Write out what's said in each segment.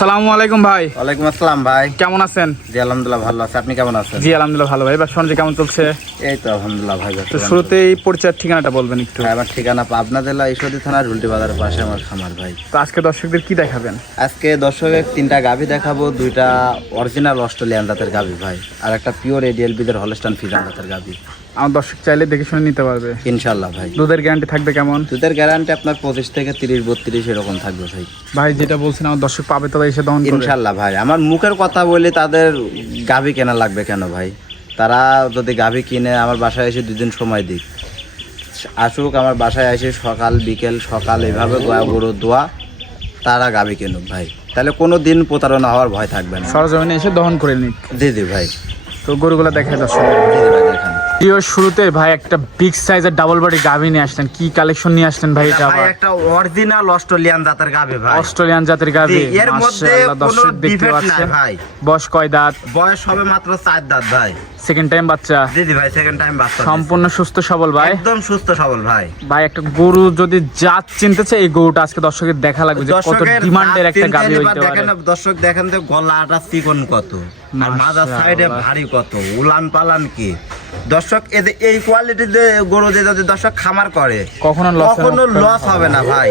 আসসালামু আলাইকুম ভাই। ওয়ালাইকুম আসসালাম ভাই, কেমন আছেন? জি আলহামদুলিল্লাহ ভালো আছি, আপনি কেমন আছেন? জি আলহামদুলিল্লাহ ভালো ভাই। ব্যবসা বাণিজ্য কেমন চলছে? এই তো আলহামদুলিল্লাহ ভাই। তো শুরুতেই পরিচয়ের ঠিকানাটা বলবেন একটু। আমার ঠিকানা পাবনা জেলা ঈশ্বরদী থানা রুলটি বাজারের পাশে আমার খামার ভাই। তো আজকে দর্শকদের কি দেখাবেন? আজকে দর্শকের 3টা গাভী দেখাবো, 2টা অরিজিনাল অস্ট্রেলিয়ান জাতের গাভী ভাই, আর একটা পিওর এডিএল বিদের হলস্টাইন ফ্রিজিয়ান জাতের গাভী। আমার দর্শক চাইলে দেখে শুনে নিতে পারবে ইনশাআল্লাহ ভাই। দুধের গ্যারান্টি থাকবে কেমন? দুধের গ্যারান্টি আপনার 25 থেকে 30-32 এরকম থাকবে ভাই। ভাই যেটা বলছেন আমার দর্শক পাবে তো এসে দহন করবে ইনশাআল্লাহ ভাই। আমার মুখের কথা বলি, তাদের গাভী কেনা লাগবে কেন ভাই? তারা যদি গাভী কিনে আমার বাসায় এসে 2 দিন সময় দিক, আসুক আমার বাসায় এসে সকাল বিকেল সকাল এভাবে গরু দোয়া তারা গাভী কিনুক ভাই, তাহলে কোনো দিন প্রতারণা হওয়ার ভয় থাকবে না। সরজমিনে এসে দহন করে নিক। জি ভাই। তো গরুগুলো দেখায় দর্শক। জি ভাই দেখেন। শুরুতে ভাই একটা বিগ সাইজের ডাবল বডি গাভী নিয়ে আসলেন, কি কালেকশন নিয়ে আসলেন ভাই? এটা ভাই একটা অরিজিনাল অস্ট্রেলিয়ান জাতের গাভী ভাই। অস্ট্রেলিয়ান জাতের গাভী, এর মধ্যে কোনো ডিফেক্ট নাই ভাই। বয়স কয় দাঁত? বয়স হবে মাত্র 4 দাঁত ভাই। সেকেন্ড টাইম বাচ্চা? জি ভাই সেকেন্ড টাইম বাচ্চা। সম্পূর্ণ সুস্থ সবল ভাই, একদম সুস্থ সবল ভাই। ভাই একটা গরু যদি জাত চিনতেছে এই গরুটা আজকে দর্শকের দেখা লাগবে যে কত ডিমান্ডের একটা গাভী হইতে পারে। দর্শক দেখেন তো গলাটা চিকন কত, আর মাথার সাইডে ভারী কত, উলান পালান কি। দর্শক এই কোয়ালিটিতে গরু যে যদি দর্শক খামার করে কখনো লস হবে না ভাই।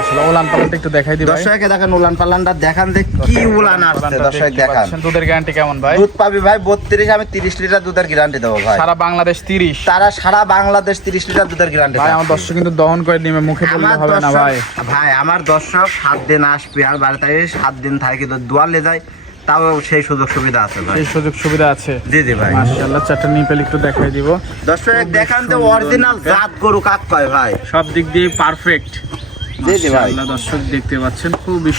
আসলে উলান পালানটা একটু দেখাই দিই ভাই। দর্শককে দেখেন উলান পালানটা দেখান যে কি উলান আসছে। দর্শক দেখেন দুধের গ্যারান্টি কেমন ভাই? দুধ পাবি ভাই 32, আমি 30 লিটার দুধের গ্যারান্টি দেবো ভাই। সারা বাংলাদেশ 30? তারা সারা বাংলাদেশ 30 লিটার দুধের গ্যারান্টি ভাই। আমার দর্শক কিন্তু দহন করে নিবে, মুখে বললে হবে না ভাই। ভাই আমার দর্শক 7 দিন আসবে আর বাড়িতে 7 দিন থাকে কিন্তু দোয়ালে যায়, তাও সেই সুযোগ সুবিধা আছে ভাই। সেই সুযোগ সুবিধা আছে। জি ভাই মাশাআল্লাহ। চারটা নিপেল একটু দেখাই দিব দর্শক দেখান তো অরিজিনাল জাত গরু কাক কয় ভাই, সব দিক দিয়ে পারফেক্ট। জি ভাই। দর্শক দেখতে পাচ্ছেন খুবই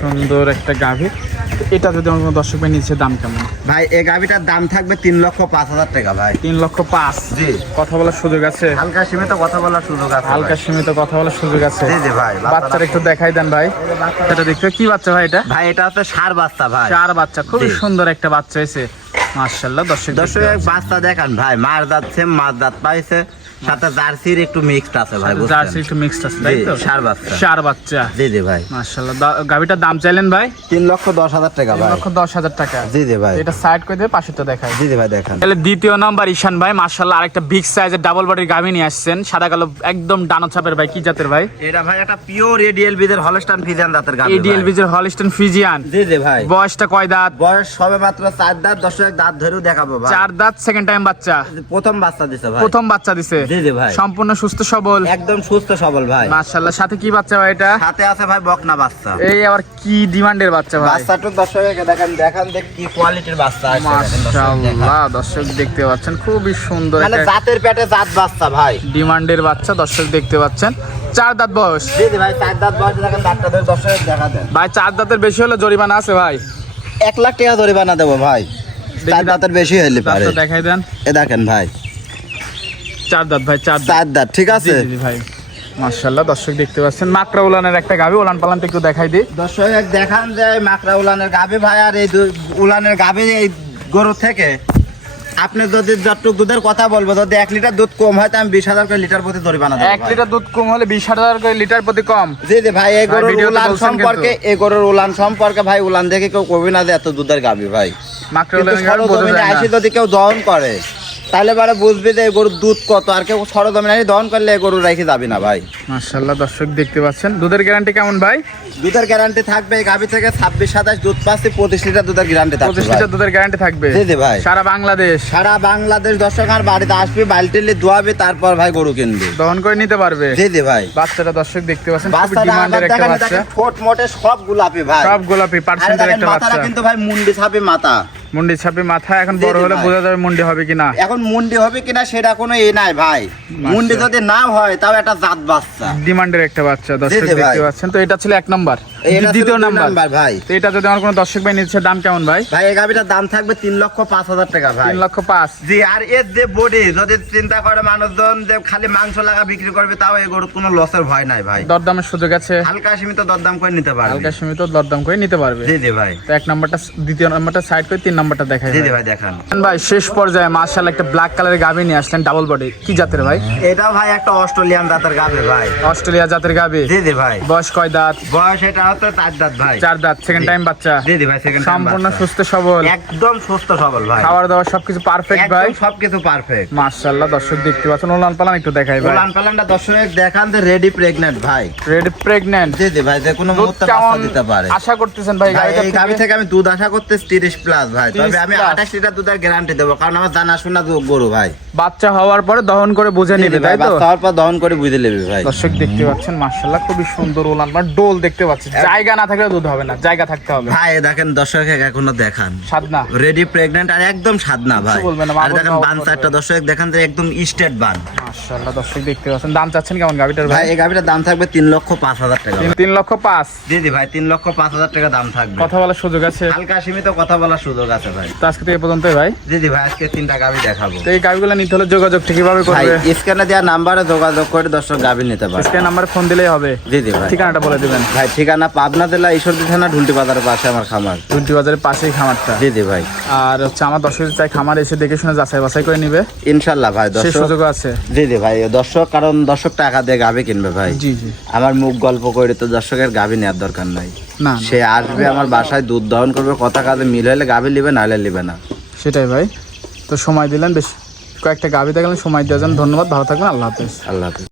সুন্দর একটা গাভী। এটা যদি আমার দর্শক ভাই নিচে দাম কেমন ভাই? এই গাভীটার দাম থাকবে 3,05,000 টাকা ভাই। 3,05,000? জি। কথা বলার সুযোগ আছে? হালকা সীমিত কথা বলার সুযোগ আছে। হালকা সীমিত কথা বলার সুযোগ আছে। জি ভাই। বাচ্চাটা একটু দেখাই দেন ভাই। এটা দেখতে কি বাচ্চা ভাই? এটা ভাই এটা হচ্ছে ষাঁড় বাচ্চা ভাই। ষাঁড় বাচ্চা, খুবই সুন্দর একটা বাচ্চা হয়েছে মাশাআল্লাহ। দর্শক বাচ্চা দেখান ভাই, মার যাচ্ছে মার দাঁত পাইছে, সাথে জার্সির একটু মিক্সড আছে ভাই। জার্সি একটু মিক্সড আছে তাই তো? ষাঁড় বাচ্চা। ষাঁড় বাচ্চা। জি ভাই মাশাআল্লাহ। গাভীটার দাম চাইলেন ভাই? 3,10,000 টাকা ভাই। 3,10,000 টাকা? জি ভাই। এটা সাইড করে দিয়ে পাশেরটা দেখাই। জি ভাই দেখেন। তাহলে দ্বিতীয় নাম্বার ঈশান ভাই মাশাআল্লাহ আরেকটা বিগ সাইজের ডাবল বডির গাভী নিয়ে আসছেন, সাদা কালো একদম ডানো ছাপের ভাই। কি জাতের ভাই এটা? ভাই একটা পিওর এডিএল বিদের হলস্টাইন ফ্রিজিয়ান জাতের গাভী। এডিএল বিদের হলস্টাইন ফ্রিজিয়ান? জি ভাই। বয়সটা কয় দাঁত? বয়স সবে মাত্র 4 দাঁত। দর্শক দাঁত ধরেও দেখাবো ভাই। 4 দাঁত। সেকেন্ড টাইম বাচ্চা? প্রথম বাচ্চা দিছে ভাই। প্রথম বাচ্চা দিছে? জি ভাই। সম্পূর্ণ সুস্থ সবল? একদম সুস্থ সবল ভাই মাশাআল্লাহ। সাথে কি বাচ্চা ভাই এটা? সাথে আছে ভাই বকনা বাচ্চা। এই আবার কি ডিমান্ডের বাচ্চা ভাই? বাচ্চাটা দর্শককে দেখেন দেখ কি কোয়ালিটির বাচ্চা আছে। মাশাআল্লাহ দর্শক দেখতে পাচ্ছেন খুবই সুন্দর মানে একটা জাতের পেটে জাত বাচ্চা ভাই, ডিমান্ডের বাচ্চা। দর্শক দেখতে পাচ্ছেন 4 দাঁত বয়স। জি ভাই 4 দাঁত বয়স। দেখেন দাঁতটা ধরে দর্শক দেখা দেন ভাই। 4 দাঁতের বেশি হলে জরিমানা আছে ভাই? 1 লাখ টাকা জরিমানা দেবো ভাই। 4 দাঁতের বেশি হলে পারে। দেখাই দেন। এ দেখেন ভাই 4 দাঁত ভাই। 4 দাঁত ঠিক আছে জি ভাই মাশাআল্লাহ। দর্শক দেখতে পাচ্ছেন মাকড়া উলানের একটা গাভী। উলান পালানটা একটু দেখাই দিই দর্শক দেখান যে মাকড়া উলানের গাভী ভাই। আর এই উলানের গাভী এই গরু থেকে আপনি যদি যতটুকু দুধের কথা বলবো, যদি 1 লিটার দুধ কম হয় তো আমি 20,000 করে লিটার প্রতি জরিমানা দেব। 1 লিটার দুধ কম হলে 20,000 করে লিটার প্রতি কম? জি ভাই। এই গরুর উলান সম্পর্কে, এই গরুর উলান সম্পর্কে ভাই, উলান দেখে কেউ কবি না যে এত দুধের গাভী ভাই। মাকড়া উলানের গাভী আসি যদি কেউ দহন করে তাহলে বারে বুঝবি যে এই গরুর দুধ কত। আর কেউ সরজমিনে আসি দহন করলে এই গরু রেখে যাবি না ভাই। মাশাআল্লাহ। দর্শক দেখতে পাচ্ছেন দুধের গ্যারান্টি কেমন ভাই? দুধের গ্যারান্টি থাকবে এই গাভী থেকে 26-27 দুধ পাচ্ছি, 25 লিটার দুধের গ্যারান্টি থাকবে। 25 লিটার দুধের গ্যারান্টি থাকবে? জি ভাই। সারা বাংলাদেশ? সারা বাংলাদেশ। দর্শক আর বাড়িতে আসবি, বালতিলে ধোয়াবি, তারপর ভাই গরু কিনবি, দহন করে নিতে পারবে। জি ভাই। বাচ্চাটা দর্শক দেখতে পাচ্ছেন খুব বাচ্চাটা ডিমান্ডের একটা বাচ্চা। ঠোঁট মোটে সব গোলাপি ভাই, সব গোলাপি পার্সেন্টের একটা বাচ্চা। মাথাটা কিন্তু ভাই মুন্ডি ছাপি মাথা। মুন্ডি ছাপি মাথা, এখন জি, বড় জি, হলে ভাই। বোঝা যাবে মুন্ডি হবে কিনা। এখন মুন্ডি হবে কিনা সেটা কোনো নাই ভাই, মুন্ডি যদি না হয় তাও একটা জাত বাচ্চা, ডিমান্ডের একটা বাচ্চা দর্শক জি, জি, দেখতে ভাই। পাচ্ছেন। তো এটা ছিল 1 নাম্বার, এটা ছিল দ্বিতীয় দুই নাম্বার। নাম্বার ভাই। তো এটা যদি আমার কোনো দর্শক ভাই নিচ্ছে দাম কেমন ভাই? ভাই এই গাভিটার দাম থাকবে 3,05,000 টাকা ভাই। 3,05,000। জি, আর এর যে বডি যদি চিন্তা করে মানুষজন যে খালি মাংস লাগা বিক্রি করবে, তাও এই গরুর কোনো লসের ভয় নাই ভাই। দরদামের সুযোগ আছে, হালকা সীমিত দরদাম করে নিতে পারবে। হালকা সীমিত দরদাম করে নিতে পারবে। জি জি ভাই, তো 1 নাম্বারটা, দ্বিতীয় নাম্বারটা সাইড করে 3 নাম্বারটা দেখাই জি ভাই। জি ভাই দেখান। ভাই শেষ পর্যায়ে মাশাআল্লাহ একটা ব্ল্যাক কালারের গাভী নিয়ে আসলেন, ডাবল বডি, কি জাতের ভাই? এটাও ভাই একটা অস্ট্রেলিয়ান জাতের গাভি ভাই। অস্ট্রেলিয়া জাতের গাভী। জি জি ভাই, বয়স কয় দাঁত? বয়স এটা হচ্ছে 4 দাঁত ভাই। 4 দাঁত, সেকেন্ড জি। টাইম বাচ্চা। জি জি ভাই, সেকেন্ড সম্পূর্ণ সুস্থ সবল, একদম সুস্থ সবল ভাই, খাবার দাবার সবকিছু পারফেক্ট ভাই। একদম সবকিছু পারফেক্ট। মাশাআল্লাহ দর্শক দেখতে পাচ্ছেন, ওলান পালান একটু দেখাই ভাই। উলান পালানটা দর্শক দেখান যে রেডি প্রেগন্যান্ট ভাই। Ready pregnant. জি জি ভাই, যে কোনো দুধ মুহূর্তে কেমন বাচ্চা দিতে পারে। আশা করতেছেন ভাই ভাই গাড়িটা এই গাভি থেকে আমি দুধ আশা করতে 30 প্লাস ভাই, 30 তবে আমি plus? 28 লিটার দুধের গ্যারান্টি দেবো, কারণ আমার জানাশোনা গরু ভাই। বাচ্চা হওয়ার পরে দহন করে বুঝে জি জি নিবে, ভাই, তাই তো? বাচ্চা হওয়ার পর দহন করে বুঝে নেবে ভাই। দর্শক দেখতে পাচ্ছেন মাশাআল্লাহ খুবই সুন্দর ওলান পালান, ডোল দেখতে পাচ্ছেন। জায়গা না থাকলে দুধ হবে না, জায়গা থাকতে হবে। ভাই দেখেন দর্শক এখনো দেখান সাদনা রেডি প্রেগন্যান্ট আর একদম সাদনা ভাই। কিছু বলবেন না, মা আর দেখেন বলবে, বান বলবে। চারটা দর্শক দেখেন যে একদম স্টেট বান। মাশাআল্লাহ দর্শক দেখতে পাচ্ছেন। দাম চাচ্ছেন কেমন গাবিটার ভাই ভাই? এই গাভিটার দাম থাকবে 3,05,000 টাকা ভাই। 3,05,000। জি জি ভাই, 3,05,000 টাকা দাম থাকবে। কথা বলার সুযোগ আছে। হালকা সীমিত কথা বলার সুযোগ আছে ভাই। তো আজকে থেকে পর্যন্তই ভাই। জি জি ভাই, আজকে 3টা গাভি দেখাবো। তো এই গাবিগুলো নিতে হলে যোগাযোগ কিভাবে ভাই করবে? স্ক্যানে দেওয়া নাম্বারে যোগাযোগ করে দর্শক গাভি নিতে পারে। স্ক্রিন নাম্বারে ফোন দিলেই হবে। জি জি ভাই। ঠিকানাটা বলে দিবেন। ভাই ঠিকানা পাবনা জেলা ঈশ্বরদী থানা ঢুলটি বাজারের পাশে আমার খামার। টুন্টি বাজারের পাশেই খামারটা। জি জি ভাই, আর হচ্ছে আমার দর্শক চাই খামার এসে দেখে শুনে যাচাই বাছাই করে নিবে, ইনশাল্লাহ ভাই। সেই দর্শক সুযোগ আছে। জি জি ভাই, দর্শক কারণ দর্শক টাকা দিয়ে গাভি কিনবে ভাই। জি জি। আমার মুখ গল্প করে তো দর্শকের গাভি নেওয়ার দরকার নাই। না না, সে আসবে আমার বাসায় দুধ দহন করবে, কথা কাজে মিল হলে গাভি নিবে, নাহলে নিবে না। সেটাই ভাই। তো সময় দিলেন, বেশ কয়েকটা গাবি দেখালেন, সময় দেওয়ার জন্য ধন্যবাদ। ভালো থাকবেন, আল্লাহ হাফেজ। আল্লাহ হাফেজ।